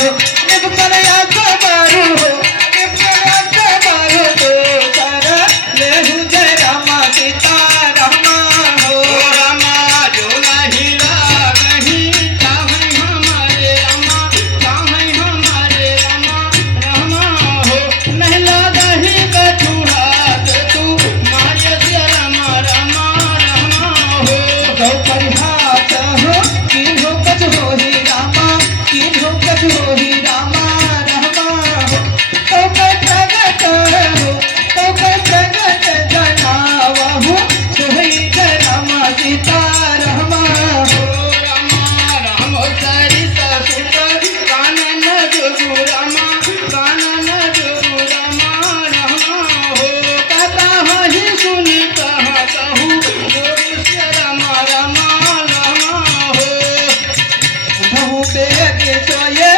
हो निपकर आंख मारू हो निपकर आंख मारू तो सारा ले हूँ जय रामा सीता रामा हो रामा जो नहीं लागही चाहे हमारे रामा चाहे हमारे रामा रामा हो नहीं लागही कछुहात तू मारे से रामा रामा रामा हो गौ परिहास हो की हो कछ हो ही रामा की हो कछ हो ही रामा रामा हो तो प्रगट हो तो प्रगट जनावा हो सोई जय रामा सीता रामा हो रामा राम चरित सुत कानन जोगु रामा कानन जोगु रामा रामा हो कथा ही सुनी कहा कहू जोगु से रामा रामा रामा हो बहु बेगे सोये